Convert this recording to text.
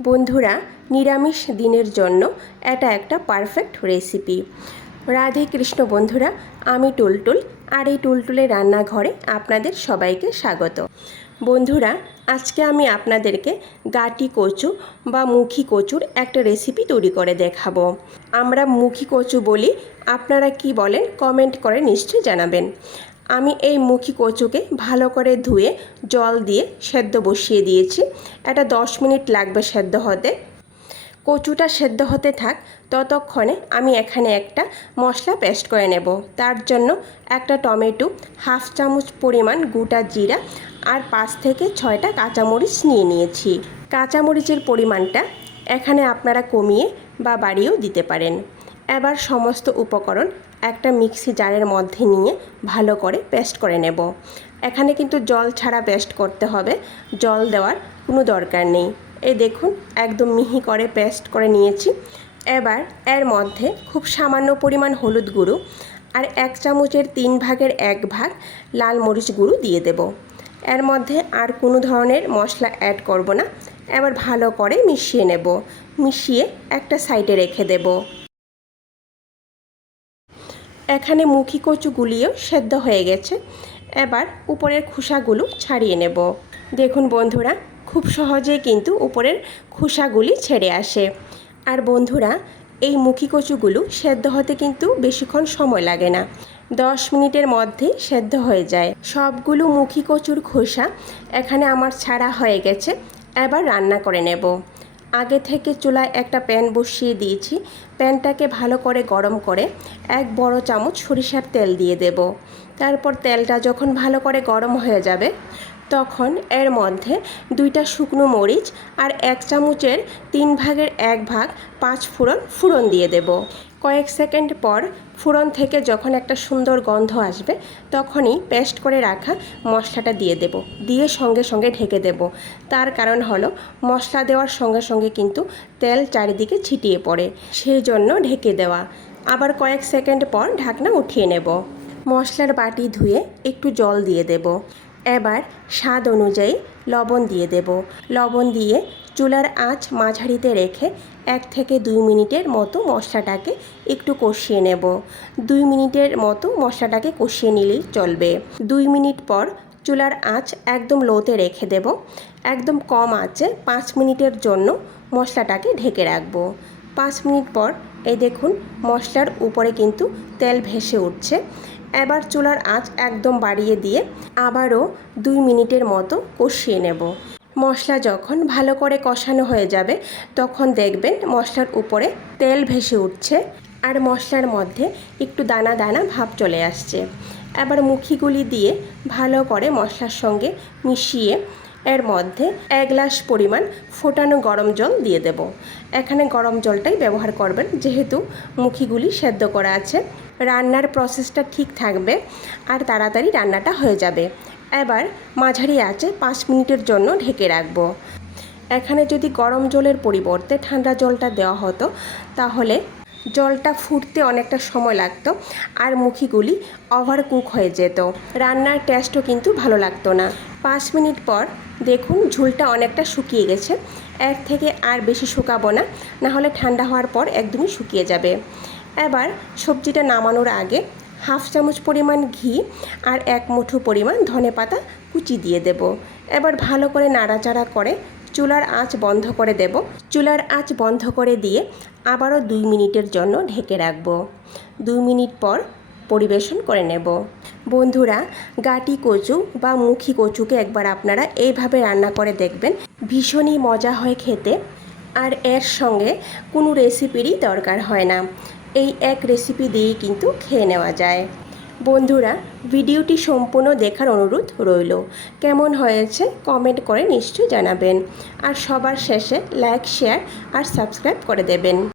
বন্ধুরা, নিরামিষ দিনের জন্য এটা একটা পারফেক্ট রেসিপি। রাধে কৃষ্ণ বন্ধুরা, আমি টুলটুল, আর এই টুলটুলের রান্নাঘরে আপনাদের সবাইকে স্বাগত। বন্ধুরা, আজকে আমি আপনাদেরকে গাটি কচু বা মুখী কচুর একটা রেসিপি তৈরি করে দেখাবো। আমরা মুখী কচু বলি, আপনারা কি বলেন কমেন্ট করে নিশ্চয়ই জানাবেন। আমি এই মুখী কচুকে ভালো করে ধুয়ে জল দিয়ে সেদ্ধ বসিয়ে দিয়েছি। এটা 10 মিনিট লাগবে সেদ্ধ হতে। কচুটা সেদ্ধ হতে থাক, ততক্ষণে আমি এখানে একটা মশলা পেস্ট করে নেব। তার জন্য একটা টমেটো, হাফ চামচ পরিমাণ গোটা জিরা আর 5 থেকে 6টা কাঁচামরিচ নিয়ে নিয়েছি। কাঁচামরিচের পরিমাণটা এখানে আপনারা কমিয়ে বা বাড়িয়েও দিতে পারেন। এবার সমস্ত উপকরণ একটা মিক্সি জারের মধ্যে নিয়ে ভালো করে পেস্ট করে নেব। এখানে কিন্তু জল ছাড়া পেস্ট করতে হবে, জল দেওয়ার কোনো দরকার নেই। এই দেখুন, একদম মিহি করে পেস্ট করে নিয়েছি। এবার এর মধ্যে খুব সামান্য পরিমাণ হলুদ গুঁড়ো আর 1 চামচের 3 ভাগের 1 ভাগ লাল মরিচ গুঁড়ো দিয়ে দেব। এর মধ্যে আর কোনো ধরনের মশলা অ্যাড করব না। এবার ভালো করে মিশিয়ে নেব। মিশিয়ে একটা সাইডে রেখে দেব। এখানে মুখী কচুগুলিও সেদ্ধ হয়ে গেছে। এবার উপরের খোসাগুলো ছাড়িয়ে নেব। দেখুন বন্ধুরা, খুব সহজেই কিন্তু উপরের খোসাগুলি ছেড়ে আসে। আর বন্ধুরা, এই মুখী কচুগুলো সেদ্ধ হতে কিন্তু বেশিক্ষণ সময় লাগে না, 10 মিনিটের মধ্যে সেদ্ধ হয়ে যায়। সবগুলো মুখী কচুর খোসা এখানে আমার ছাড়া হয়ে গেছে। এবার রান্না করে নেব। আগে থেকে চুলায় একটা প্যান বসিয়ে দিয়েছি। প্যানটাকে ভালো করে গরম করে 1 বড় চামচ সরিষার তেল দিয়ে দেব। তারপর তেলটা যখন ভালো করে গরম হয়ে যাবে, তখন এর মধ্যে 2টা শুকনো মরিচ আর 1 চামচের 3 ভাগের 1 ভাগ 5 ফোড়ন দিয়ে দেব। কয়েক সেকেন্ড পর ফোড়ন থেকে যখন একটা সুন্দর গন্ধ আসবে, তখনই পেস্ট করে রাখা মশলাটা দিয়ে দেব। দিয়ে সঙ্গে সঙ্গে ঢেকে দেব। তার কারণ হলো, মশলা দেওয়ার সঙ্গে সঙ্গে কিন্তু তেল চারিদিকে ছিটিয়ে পড়ে, সেই জন্য ঢেকে দেওয়া। আবার কয়েক সেকেন্ড পর ঢাকনা উঠিয়ে নেব। মশলার বাটি ধুয়ে একটু জল দিয়ে দেব। এবার স্বাদ অনুযায়ী লবণ দিয়ে দেব। লবণ দিয়ে চুলার আঁচ মাঝারিতে রেখে 1 থেকে 2 মিনিটের মতো মশলাটাকে একটু কষিয়ে নেব। 2 মিনিটের মতো মশলাটাকে কষিয়ে নিলেই চলবে। 2 মিনিট পর চুলার আঁচ একদম লোতে রেখে দেব। একদম কম আঁচে 5 মিনিটের জন্য মশলাটাকে ঢেকে রাখব। 5 মিনিট পর এই দেখুন, মশলার উপরে কিন্তু তেল ভেসে উঠছে। এবার চুলার আঁচ একদম বাড়িয়ে দিয়ে আবারও 2 মিনিটের মতো কষিয়ে নেব। মশলা যখন ভালো করে কষানো হয়ে যাবে, তখন দেখবেন মশলার উপরে তেল ভেসে উঠছে আর মশলার মধ্যে একটু দানা দানা ভাব চলে আসছে। এবার মুখীগুলি দিয়ে ভালো করে মশলার সঙ্গে মিশিয়ে এর মধ্যে 1 গ্লাস পরিমাণ ফোটানো গরম জল দিয়ে দেব। এখানে গরম জলটাই ব্যবহার করবেন, যেহেতু মুখীগুলি সেদ্ধ করা আছে। রান্নার প্রসেসটা ঠিক থাকবে আর তাড়াতাড়ি রান্নাটা হয়ে যাবে। এবার মাঝারি আঁচে 5 মিনিটের জন্য ঢেকে রাখব। এখানে যদি গরম জলের পরিবর্তে ঠান্ডা জলটা দেওয়া হতো, তাহলে জলটা ফুটতে অনেকটা সময় লাগতো আর মুখীগুলি ওভার কুক হয়ে যেত। রান্নার টেস্টও কিন্তু ভালো লাগতো না। 5 মিনিট পর দেখুন, ঝোলটা অনেকটা শুকিয়ে গেছে। এর থেকে আর বেশি শুকাবো না, নাহলে ঠান্ডা হওয়ার পর একদমই শুকিয়ে যাবে। এবার সবজিটা নামানোর আগে হাফ চামচ পরিমাণ ঘি আর 1 মুঠো পরিমাণ ধনেপাতা কুচি দিয়ে দেব। এবার ভালো করে নাড়াচাড়া করে চুলার আঁচ বন্ধ করে দেব। চুলার আঁচ বন্ধ করে দিয়ে আবারও 2 মিনিটের জন্য ঢেকে রাখব। 2 মিনিট পর পরিবেশন করে নেব। বন্ধুরা, গাটি কচু বা মুখী কচুকে একবার আপনারা এইভাবে রান্না করে দেখবেন, ভীষণই মজা হয় খেতে। আর এর সঙ্গে কোনো রেসিপিরই দরকার হয় না, এই এক রেসিপি দিয়েই কিন্তু খেয়ে নেওয়া যায়। বন্ধুরা, ভিডিওটি সম্পূর্ণ দেখার অনুরোধ রইল। কেমন হয়েছে কমেন্ট করে নিশ্চয়ই জানাবেন। আর সবার শেষে লাইক, শেয়ার আর সাবস্ক্রাইব করে দেবেন।